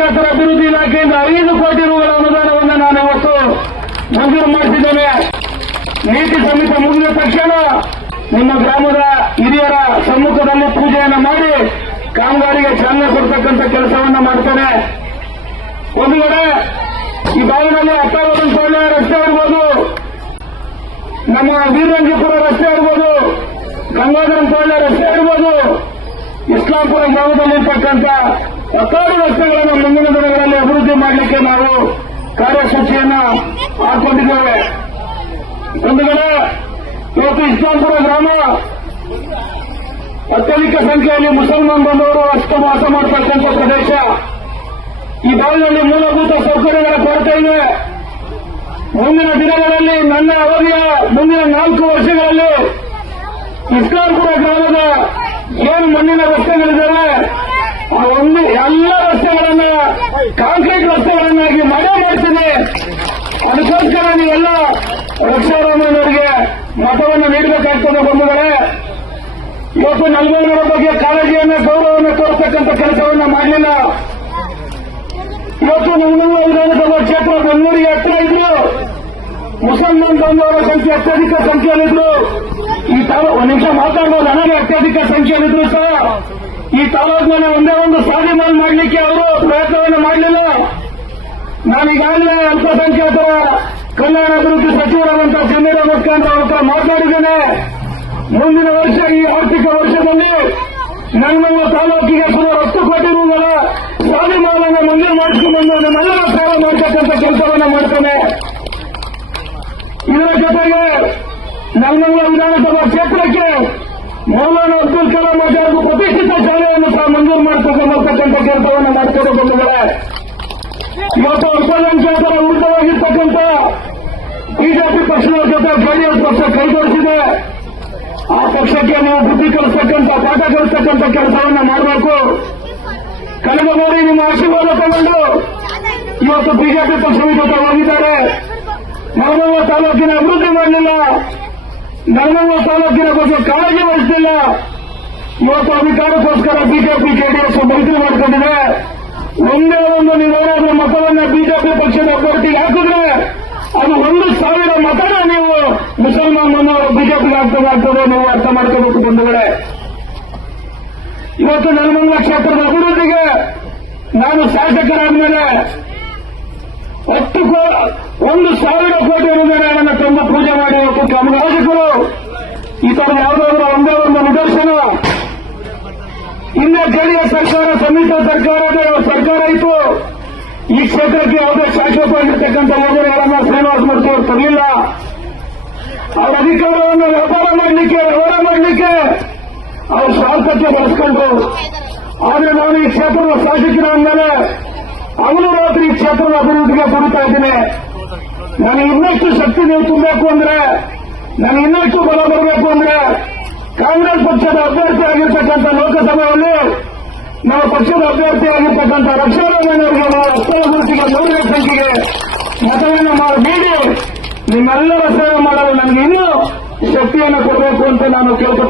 ಅಲ್ಪಸಂಖ್ಯಾತರ ಅಭಿವೃದ್ಧಿ ಇಲಾಖೆಯಿಂದ ಐದು ಕೋಟಿ ರೂಗಳ ಅನುದಾನವನ್ನು ನಾನು ಇವತ್ತು ಮಂಜೂರು ಮಾಡಿಸಿದ್ದೇನೆ. ನೀತಿ ಸಮಿತಿ ಮುಗಿದ ತಕ್ಷಣ ನಿಮ್ಮ ಗ್ರಾಮದ ಹಿರಿಯರ ಸಮ್ಮುಖದಲ್ಲಿ ಪೂಜೆಯನ್ನು ಮಾಡಿ ಕಾಮಗಾರಿಗೆ ಚಾಲನೆ ಕೊಡ್ತಕ್ಕಂಥ ಕೆಲಸವನ್ನ ಮಾಡ್ತೇನೆ. ಒಂದು ಕಡೆ ಈ ಅತ್ತಾವದನ್ ಪಾಳ್ಯ ರಸ್ತೆ ಇರ್ಬೋದು, ನಮ್ಮ ವೀರಂಗಿಪುರ ರಸ್ತೆ ಇರ್ಬೋದು ಗಂಗಾಧರ ಪಾಳ್ಯ ರಸ್ತೆ ಇರ್ಬೋದು, ಇಸ್ಲಾಂಪುರ ಗ್ರಾಮದಲ್ಲಿರ್ತಕ್ಕಂಥ ಹತ್ತಾರು ರಸ್ತೆಗಳನ್ನು ಮುಂದಿನ ದಿನಗಳಲ್ಲಿ ಅಭಿವೃದ್ಧಿ ಮಾಡಲಿಕ್ಕೆ ನಾವು ಕಾರ್ಯಸೂಚಿಯನ್ನ ಹಾಕೊಂಡಿದ್ದೇವೆ ಒಂದು ಕಡೆ ಇವತ್ತು ಇಸ್ಲಾಂಪುರ ಗ್ರಾಮ ಅತ್ಯಧಿಕ ಸಂಖ್ಯೆಯಲ್ಲಿ ಮುಸಲ್ಮಾನ್ ಬಂದವರು ಅಷ್ಟು ವಾಸ ಮಾಡತಕ್ಕಂಥ ಪ್ರದೇಶ. ಈ ಭಾಗದಲ್ಲಿ ಮೂಲಭೂತ ಸೌಕರ್ಯಗಳ ಕೊರತೆ ಇದೆ. ಮುಂದಿನ ದಿನಗಳಲ್ಲಿ, ನನ್ನ ಅವಧಿಯ ಮುಂದಿನ ನಾಲ್ಕು ವರ್ಷಗಳಲ್ಲಿ ಇಸ್ಲಾಂಪುರ ಗ್ರಾಮದ ಏನು ಮಣ್ಣಿನ ರಸ್ತೆಗಳಿದ್ದಾವೆ ಆ ಒಂದು ಎಲ್ಲ ರಸ್ತೆಗಳನ್ನ ಕಾಂಕ್ರೀಟ್ ರಸ್ತೆಗಳನ್ನಾಗಿ ಮನೆ ಮಾಡ್ತೀನಿ ಅದಕ್ಕೋಸ್ಕರ ನೀವೆಲ್ಲ ರಕ್ಷಾರಾಮನವರಿಗೆ ಮತವನ್ನು ನೀಡಬೇಕಾಗ್ತದೆ ಬಂಧುಗಳೇ. ಇವತ್ತು ನಲ್ವೈನವರ ಬಗ್ಗೆ ಕಾಳಜಿಯನ್ನ, ಗೌರವವನ್ನು ತೋರ್ತಕ್ಕಂಥ ಕೆಲಸವನ್ನ ಮಾಡಲಿಲ್ಲ. ಇವತ್ತು ನಮ್ಮ ವಿಧಾನಸಭಾ ಕ್ಷೇತ್ರ ಬೆಂಗಳೂರಿಗೆ ಹತ್ತಿರ ಇದ್ರು. ಮುಸಲ್ಮಾನ್ ಬಂದವರ ಸಂಖ್ಯೆ ಅತ್ಯಧಿಕ ಸಂಖ್ಯೆಯಲ್ಲಿದ್ರು. ಈ ತಾಲೂಕು ನಿಮಿಷ ಮಾತಾಡುವ ನನಗೆ ಅತ್ಯಧಿಕ ಸಂಖ್ಯೆಯಲ್ಲಿದ್ರು ಸಹ. ಈ ತಾಲೂಕಿನಲ್ಲಿ ಒಂದೇ ಒಂದು ಸ್ವಾಭಿಮಾನ ಮಾಡಲಿಕ್ಕೆ ಅವರು ಪ್ರಯತ್ನವನ್ನು ಮಾಡಲಿಲ್ಲ. ನಾನೀಗಾಗಲೇ ಅಲ್ಪಸಂಖ್ಯಾತರ ಕಲ್ಯಾಣ ಅಭಿವೃದ್ಧಿ ಸಚಿವರಾದಂತಹ ಸಮೀರ ಮುಖ್ಯಂತ ಅವ್ರ ಹತ್ರ ಮಾತನಾಡಿದ್ದೇನೆ ಮುಂದಿನ ವರ್ಷ ಈ ಆರ್ಥಿಕ ವರ್ಷದಲ್ಲಿ ನನ್ನಮ್ಮ ತಾಲೂಕಿಗೆ ಸುಮಾರು ಹತ್ತು ಕೋಟಿ ರೂಗಳ ಸ್ವಾಭಿಮಾನವನ್ನು ಮಂಜೂರು ಮಾಡಿಸಿಕೊಂಡು ನಮ್ಮೆಲ್ಲರ ಸೇವೆ ಮಾಡತಕ್ಕಂಥ ಕೆಲಸವನ್ನು ಮಾಡ್ತೇನೆ. ಇದರ ಜೊತೆಗೆ ನಲ್ಮಂಗಲ ವಿಧಾನಸಭಾ ಕ್ಷೇತ್ರಕ್ಕೆ ಮೌಲಾನ ಅಬ್ದುಲ್ ಕಲಾಂ ಆಚಾರ್ಯ ಪ್ರತಿಷ್ಠಿತ ಸಹ ಮಂಜೂರು ಮಾಡತಕ್ಕಂಥ ಕೆಲಸವನ್ನು ಮಾಡ್ತಾರೆ ಬಂದಿದ್ದಾರೆ ಇವತ್ತು ಅಲ್ಪಸಂಖ್ಯಾತರ ವಿರುದ್ಧವಾಗಿರ್ತಕ್ಕಂಥ ಬಿಜೆಪಿ ಪಕ್ಷದ ಜೊತೆ ಜೆಡಿಎಸ್ ಪಕ್ಷ ಕೈಗೊಳಿಸಿದೆ ಆ ಪಕ್ಷಕ್ಕೆ ನೀವು ಬುದ್ಧಿ ಕಲಿಸ್ತಕ್ಕಂಥ, ಪಾಠ ಕಲಿಸ್ತಕ್ಕಂಥ ಕೆಲಸವನ್ನ ಮಾಡಬೇಕು. ಕಳೆದ ಬಾರಿ ನಿಮ್ಮ ಆಶೀರ್ವಾದ ತಗೊಂಡು ಇವತ್ತು ಬಿಜೆಪಿ ಪಕ್ಷದ ಜೊತೆ ಹೋಗಿದ್ದಾರೆ. ನರಮಂಗ ತಾಲೂಕಿನ ಅಭಿವೃದ್ಧಿ ಮಾಡಲಿಲ್ಲ. ನರಮಂಗ ತಾಲೂಕಿನ ಬಗ್ಗೆ ಕಾಳಜಿ ವಹಿಸಲಿಲ್ಲ. ಇವತ್ತು ಅಧಿಕಾರಕ್ಕೋಸ್ಕರ ಬಿಜೆಪಿ ಜೆಡಿಎಸ್ ಮೈತ್ರಿ ಮಾಡಿಕೊಂಡಿದೆ. ಒಂದೇ ಒಂದು ನೀವೇನಾದ್ರೂ ಮತವನ್ನ ಬಿಜೆಪಿ ಪಕ್ಷದ ಅಭ್ಯರ್ಥಿ ಹಾಕಿದ್ರೆ ಅದು ಒಂದು ಸಾವಿರ ಮತನ ನೀವು ಮುಸಲ್ಮಾನ್ ಬಂದವರು ಬಿಜೆಪಿಗೆ ಆಗ್ತದೆ ನೀವು ಅರ್ಥ ಮಾಡ್ಕೋಬೇಕು ಬಂಧುಗಳೇ. ಇವತ್ತು ನೆಲಮಂಗಲ ಕ್ಷೇತ್ರದ ಅಭಿವೃದ್ಧಿಗೆ ನಾನು ಶಾಸಕರಾದ್ಮೇಲೆ ಹತ್ತು ಕೋ, ಒಂದು ಸಾವಿರ ಕೋಟಿ ನನ್ನ ತಂದು ಪೂಜೆ ಮಾಡಿ ಕಾಮಗಾರಿಗಳು ಈ ತರ ಯಾವುದಾದ್ರೂ ಒಂದೇ ಒಂದು ನಿದರ್ಶನ ಜೆಡಿಎಸ್ ಸರ್ಕಾರ, ಸಮ್ಮಿಶ್ರ ಸರ್ಕಾರದ ಸರ್ಕಾರ ಇತ್ತು. ಈ ಕ್ಷೇತ್ರಕ್ಕೆ ಯಾವುದೇ ಶಾಶ್ವತವಾಗಿರ್ತಕ್ಕಂಥ ಯೋಜನೆಗಳನ್ನ ಶ್ರೀನಿವಾಸ ಮೂರ್ತಿ ಅವರು ತರಲಿಲ್ಲ ಅವರ ಅಧಿಕಾರವನ್ನು ವ್ಯಾಪಾರ ಮಾಡಲಿಕ್ಕೆ, ವ್ಯವಹಾರ ಮಾಡಲಿಕ್ಕೆ ಅವರು ಸ್ವಾರ್ಥಕ್ಕೆ ಬಳಸ್ಕೊಂಡು ಆದರೆ ನಾನು ಈ ಕ್ಷೇತ್ರದ ಶಾಸಕರಾದ್ಮೇಲೆ ಅವನು ರಾತ್ರಿ ಈ ಕ್ಷೇತ್ರದ ಅಭಿವೃದ್ಧಿಗೆ ದುಡಿತಾ ಇದ್ದೀನಿ. ನನಗೆ ಇನ್ನಷ್ಟು ಶಕ್ತಿ ನೀವು ತುಂಬಬೇಕು ಅಂದ್ರೆ ನಾನು ಇನ್ನಷ್ಟು ಬಲ ಬರಬೇಕು ಅಂದ್ರೆ ಕಾಂಗ್ರೆಸ್ ಪಕ್ಷದ ಅಭ್ಯರ್ಥಿಯಾಗಿರ್ತಕ್ಕಂಥ ಲೋಕಸಭೆಯಲ್ಲಿ ನಮ್ಮ ಪಕ್ಷದ ಅಭ್ಯರ್ಥಿ ಆಗಿರ್ತಕ್ಕಂಥ ರಕ್ಷಾರಾಮಯ್ಯವರಿಗೆ ನಾವು ಅಕ್ಷರ ಗುರುತಿಗೆ ಮೂರನೇ ಸಂಖ್ಯೆಗೆ ಮತವನ್ನು ಮಾಡಿ, ನೀಡಿ ನಿಮ್ಮೆಲ್ಲರ ಸೇವೆ ಮಾಡಲು ನನಗೆ ಇನ್ನೂ ಶಕ್ತಿಯನ್ನು ಕೊಡಬೇಕು ಅಂತ ನಾನು ಕೇಳ್ಕೊತೀನಿ